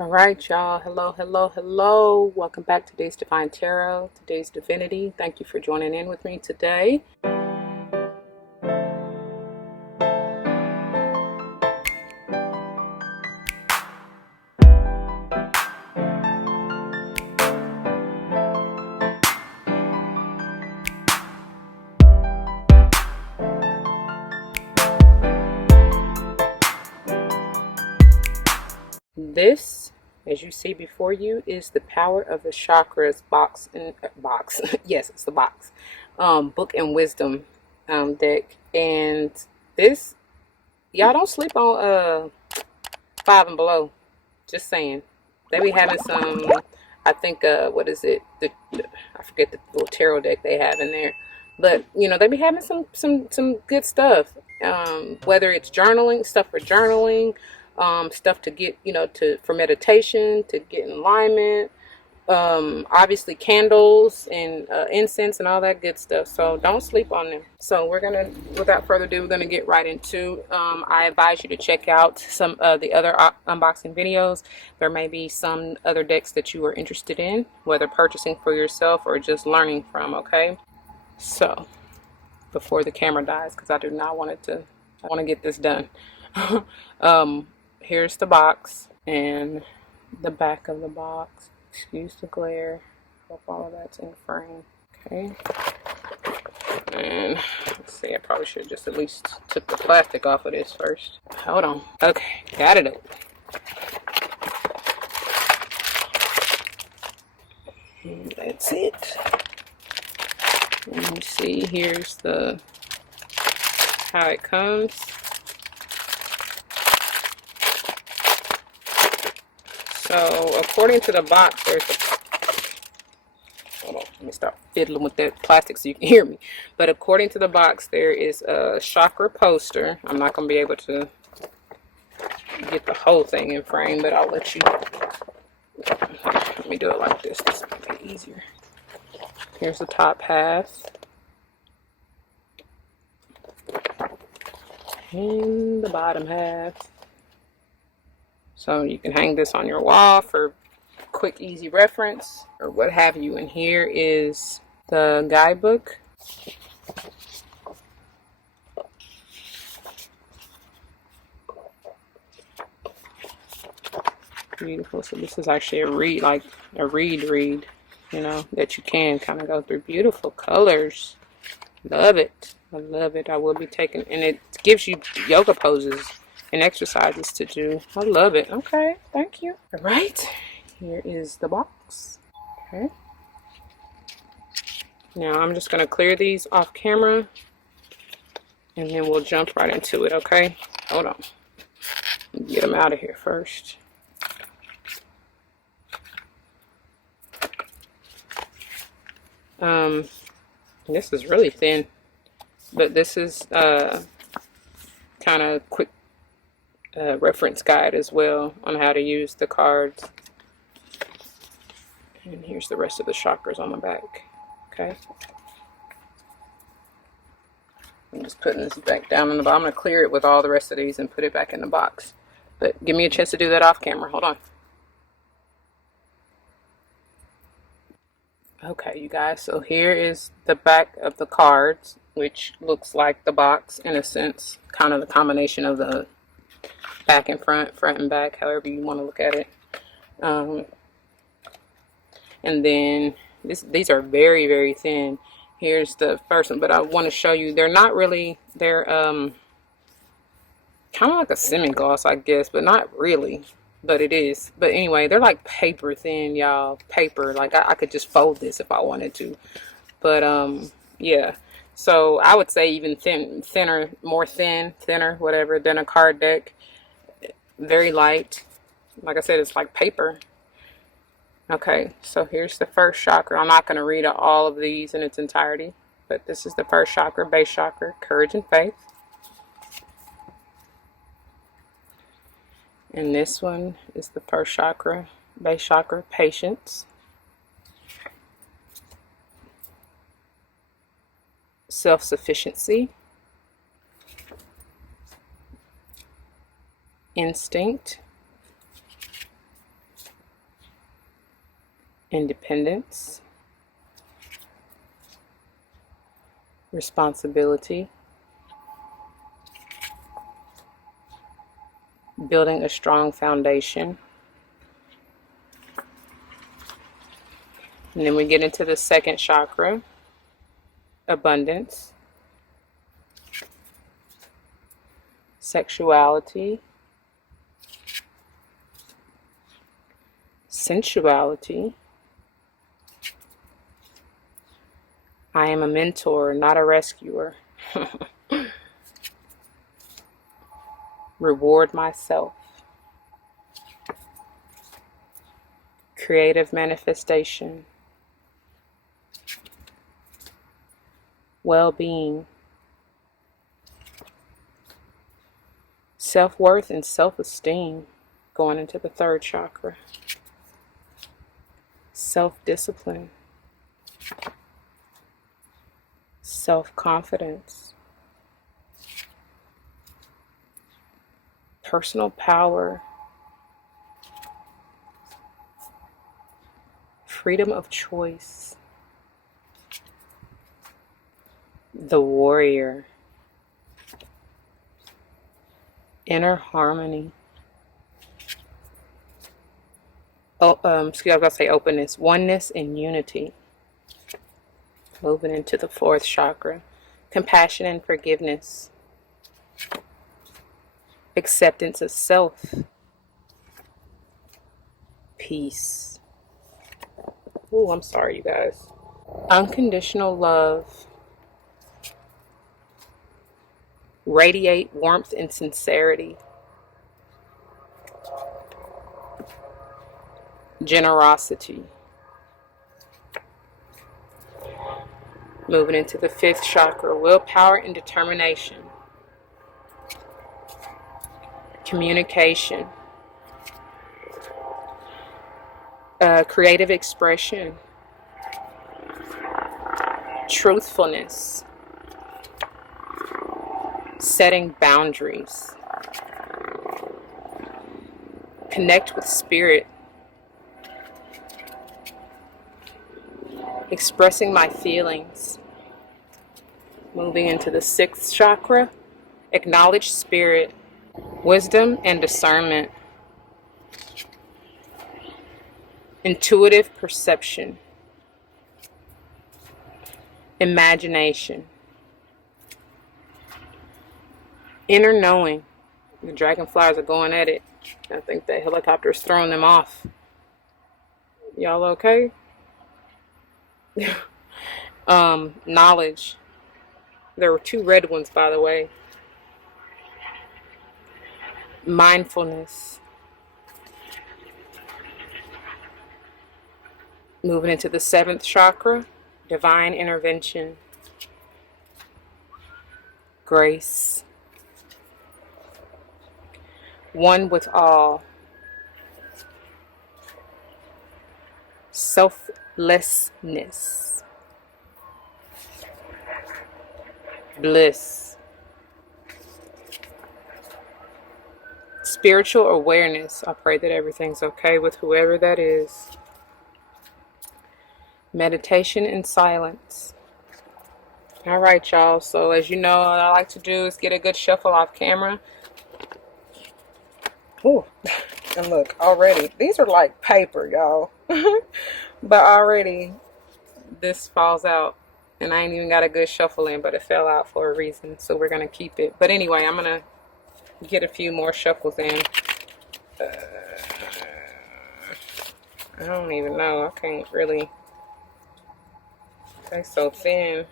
All right, y'all. Hello, hello, hello. Welcome back to Today's Divine Tarot, today's Divinity. Thank you for joining in with me today. This, as you see before you, is the Power of the Chakras box and box. Yes, it's the box. Book and Wisdom deck. And this, y'all don't sleep on Five and Below. Just saying. They be having some, I think, what is it? I forget the little tarot deck they have in there. But, you know, they be having some good stuff. Whether it's journaling, stuff for journaling, stuff to get, you know, for meditation, to get in alignment. Obviously candles and incense and all that good stuff, so don't sleep on them. So we're gonna, without further ado, we're gonna get right into I advise you to check out some of the other unboxing videos. There may be some other decks that you are interested in, whether purchasing for yourself or just learning from. Okay, so before the camera dies, because I do not want it to, I want to get this done. Here's the box and the back of the box. Excuse the glare. Hope all of that's in frame. Okay. And let's see, I probably should just at least took the plastic off of this first. Hold on. Okay, got it open. And that's it. Let me see, here's the how it comes. So according to the box, there's a, hold on, let me stop fiddling with that plastic so you can hear me. But according to the box, there is a chakra poster. I'm not going to be able to get the whole thing in frame, but I'll let you, let me do it like this. This might be easier. Here's the top half. And the bottom half. So you can hang this on your wall for quick, easy reference or what have you. And here is the guidebook. Beautiful. So this is actually a read, like a read, you know, that you can kind of go through. Beautiful colors. Love it. I love it. I will be taking, and it gives you yoga poses and exercises to do. I love it. Okay, thank you. All right, here is the box. Okay, now I'm just going to clear these off camera and then we'll jump right into it. Okay, hold on, get them out of here first. This is really thin, but this is kind of quick reference guide as well on how to use the cards. And here's the rest of the chakras on the back. Okay, I'm just putting this back down in the bottom. I'm going to clear it with all the rest of these and put it back in the box, but give me a chance to do that off camera. Hold on. Okay, you guys, so here is the back of the cards, which looks like the box in a sense, kind of the combination of the back and front and back, however you want to look at it. And then these are very, very thin. Here's the first one, but I want to show you, they're not really, they're kind of like a semi-gloss, I guess, but not really. But it is. But anyway, they're like paper thin, y'all. Paper. Like I could just fold this if I wanted to. But yeah. So I would say even thinner, more thinner, whatever, than a card deck. Very light. Like I said, it's like paper. Okay, so here's the first chakra. I'm not going to read all of these in its entirety, but this is the first chakra, base chakra, courage and faith. And this one is the first chakra, base chakra, patience. Self-sufficiency. Instinct. independence, responsibility, building a strong foundation. And then we get into the second chakra, abundance, sexuality, sensuality. I am a mentor, not a rescuer. Reward myself. Creative manifestation. Well-being. Self-worth and self-esteem, going into the third chakra. Self-discipline. Self-confidence. Personal power. Freedom of choice. The warrior. Inner harmony. I was going to say openness. Oneness and unity. Moving into the fourth chakra. Compassion and forgiveness. Acceptance of self. Peace. Oh, I'm sorry, you guys. Unconditional love. Radiate warmth and sincerity. Generosity. Moving into the fifth chakra, willpower and determination. Communication. Creative expression. Truthfulness. Setting boundaries. Connect with spirit. Expressing my feelings. Moving into the sixth chakra, acknowledge spirit. Wisdom and discernment. Intuitive perception. Imagination. Inner knowing. The dragonflies are going at it. I think that helicopter is throwing them off. Y'all okay? Knowledge. There were 2 red ones, by the way. Mindfulness. Moving into the 7th chakra, divine intervention. Grace. One with all. Selflessness. Bliss. Spiritual awareness. I pray that everything's okay with whoever that is. Meditation and silence. All right, y'all. So as you know, what I like to do is get a good shuffle off camera. Ooh, and look, already, these are like paper, y'all. But already, this falls out. And I ain't even got a good shuffle in, but it fell out for a reason. So we're going to keep it. But anyway, I'm going to get a few more shuffles in. I don't even know. I can't really. They're so thin.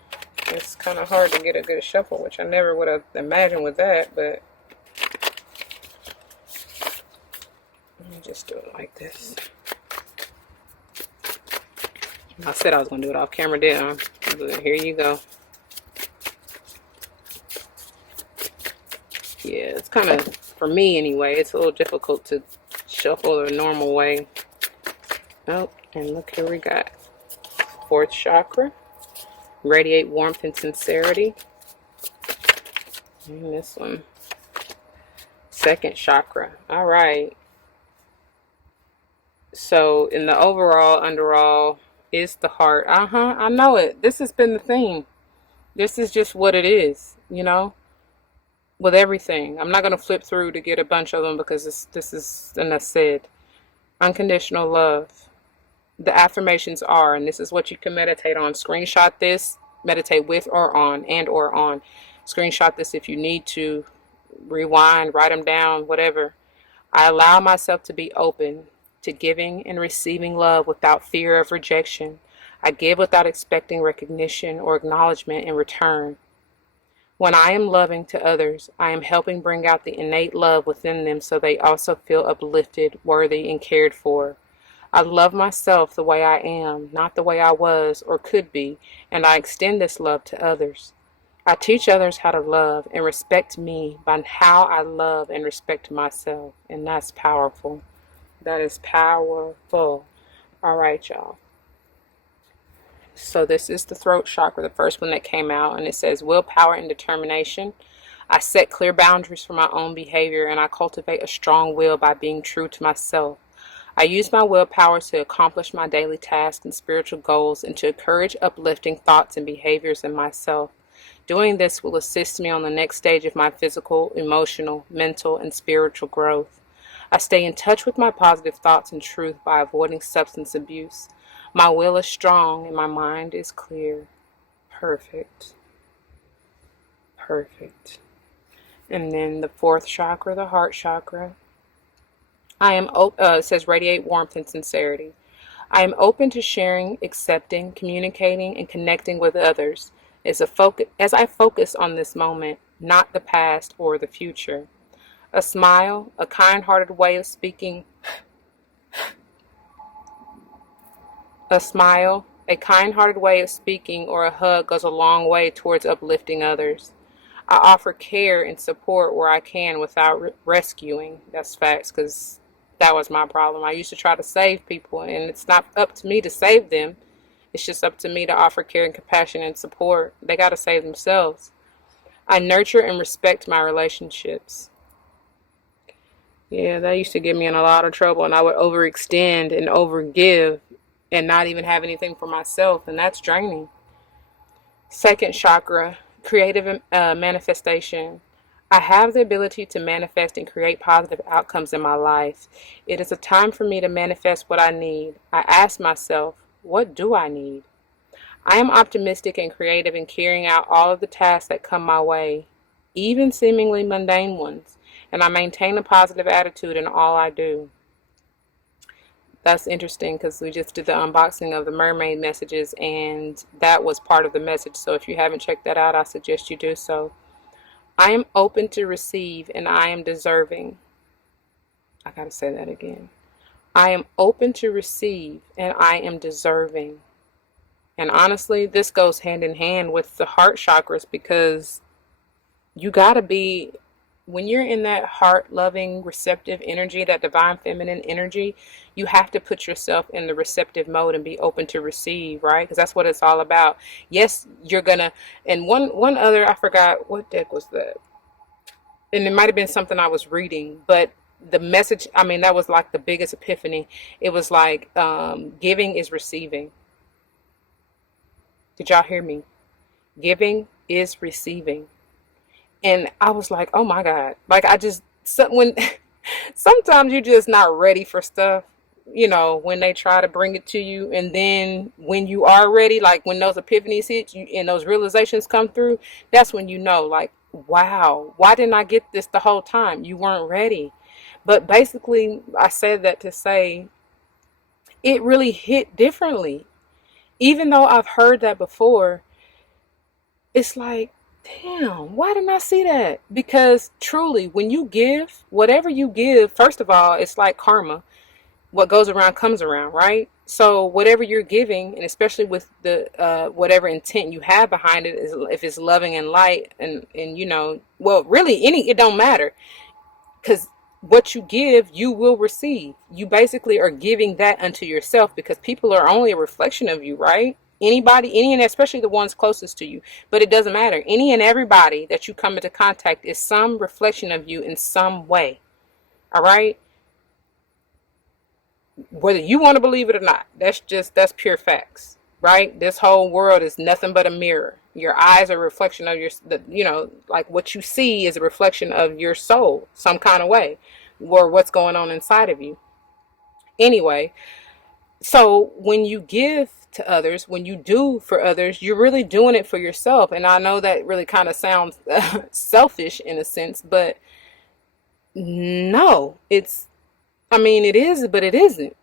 It's kind of hard to get a good shuffle, which I never would have imagined with that. But let me just do it like this. I said I was going to do it off camera, didn't I? But here you go. Yeah, it's kind of, for me anyway, it's a little difficult to shuffle the normal way. Oh, and look, here we got 4th chakra. Radiate warmth and sincerity. And this one. 2nd chakra. All right. So in the overall, underall is the heart. I know it. This has been the theme. This is just what it is, with everything. I'm not going to flip through to get a bunch of them because this is enough said. Unconditional love. The affirmations are, and this is what you can meditate on. Screenshot this, meditate with or on, and or on. Screenshot this if you need to. Rewind, write them down, whatever. I allow myself to be open to giving and receiving love without fear of rejection. I give without expecting recognition or acknowledgement in return. When I am loving to others, I am helping bring out the innate love within them so they also feel uplifted, worthy, and cared for. I love myself the way I am, not the way I was or could be, and I extend this love to others. I teach others how to love and respect me by how I love and respect myself, and that's powerful. That is powerful. All right, y'all. So this is the throat chakra, the first one that came out, and it says willpower and determination. I set clear boundaries for my own behavior, and I cultivate a strong will by being true to myself. I use my willpower to accomplish my daily tasks and spiritual goals and to encourage uplifting thoughts and behaviors in myself. Doing this will assist me on the next stage of my physical, emotional, mental, and spiritual growth. I stay in touch with my positive thoughts and truth by avoiding substance abuse. My will is strong and my mind is clear. Perfect. Perfect. And then the fourth chakra, the heart chakra. It says radiate warmth and sincerity. I am open to sharing, accepting, communicating, and connecting with others as I focus on this moment, not the past or the future. A smile, a kind-hearted way of speaking, or a hug goes a long way towards uplifting others. I offer care and support where I can without rescuing. That's facts, because that was my problem. I used to try to save people, and it's not up to me to save them. It's just up to me to offer care and compassion and support. They got to save themselves. I nurture and respect my relationships. Yeah, that used to get me in a lot of trouble, and I would overextend and overgive and not even have anything for myself, and that's draining. Second chakra, creative manifestation. I have the ability to manifest and create positive outcomes in my life. It is a time for me to manifest what I need. I ask myself, what do I need? I am optimistic and creative in carrying out all of the tasks that come my way, even seemingly mundane ones, and I maintain a positive attitude in all I do. That's interesting because we just did the unboxing of the mermaid messages, and that was part of the message. So if you haven't checked that out, I suggest you do so. I am open to receive and I am deserving. I gotta say that again. I am open to receive and I am deserving. And honestly, this goes hand in hand with the heart chakras, because you gotta be, when you're in that heart loving, receptive energy, that divine feminine energy, you have to put yourself in the receptive mode and be open to receive, right? Because that's what it's all about. Yes, you're gonna, and one other, I forgot what deck was that, and it might have been something I was reading, but the message, I mean, that was like the biggest epiphany. It was like, giving is receiving. Did y'all hear me? Giving is receiving. And I was like, oh my God. Like, when sometimes you're just not ready for stuff, when they try to bring it to you. And then when you are ready, like when those epiphanies hit you and those realizations come through, that's when you know, like, wow, why didn't I get this the whole time? You weren't ready. But basically, I said that to say it really hit differently. Even though I've heard that before, it's like, damn, why didn't I see that? Because truly, when you give, whatever you give, first of all, it's like karma. What goes around comes around, right? So whatever you're giving, and especially with the whatever intent you have behind it, is if it's loving and light, and well, really, it don't matter, because what you give, you will receive. You basically are giving that unto yourself, because people are only a reflection of you, right? Any and especially the ones closest to you. But it doesn't matter. Any and everybody that you come into contact is some reflection of you in some way. All right? Whether you want to believe it or not, that's pure facts, right? This whole world is nothing but a mirror. Your eyes are a reflection of like what you see is a reflection of your soul, some kind of way, or what's going on inside of you. Anyway, so when you give to others, when you do for others, you're really doing it for yourself. And I know that really kind of sounds selfish in a sense, but no, I mean, it is, but it isn't.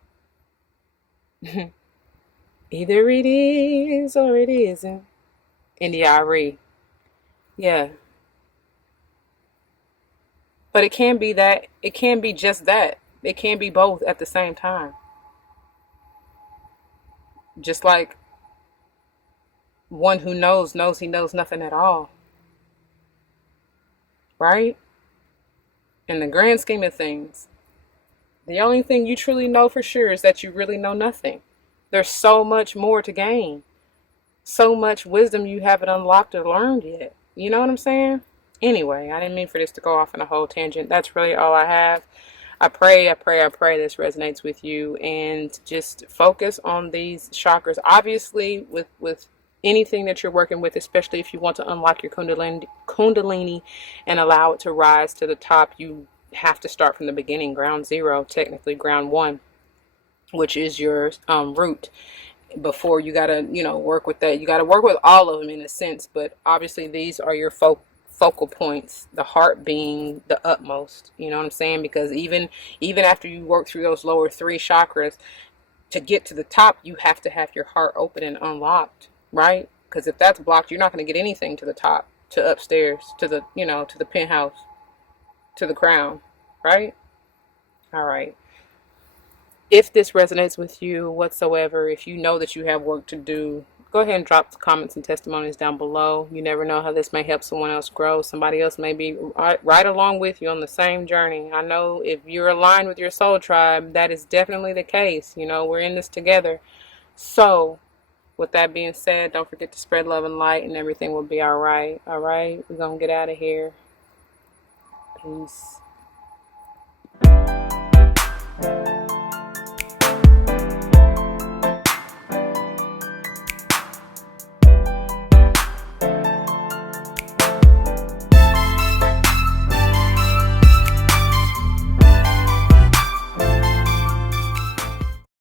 Either it is or it isn't. India. Yeah. But it can be that. It can be just that. It can be both at the same time. Just like one who knows he knows nothing at all. Right? In the grand scheme of things, the only thing you truly know for sure is that you really know nothing. There's so much more to gain. So much wisdom you haven't unlocked or learned yet. You know what I'm saying? Anyway, I didn't mean for this to go off on a whole tangent. That's really all I have. I pray this resonates with you, and just focus on these chakras. Obviously, with anything that you're working with, especially if you want to unlock your kundalini and allow it to rise to the top, you have to start from the beginning, ground zero, technically ground one, which is your root. Before you gotta, work with that. You gotta work with all of them in a sense, but obviously these are your focal points, the heart being the utmost. You know what I'm saying? Because even after you work through those lower three chakras, to get to the top, you have to have your heart open and unlocked, right? Because if that's blocked, you're not going to get anything to the top, to upstairs, to the penthouse, to the crown, right? All right. If this resonates with you whatsoever, if you know that you have work to do, go ahead and drop the comments and testimonies down below. You never know how this may help someone else grow. Somebody else may be right along with you on the same journey. I know if you're aligned with your soul tribe, that is definitely the case. We're in this together. So, with that being said, don't forget to spread love and light, and everything will be all right. All right? We're going to get out of here. Peace.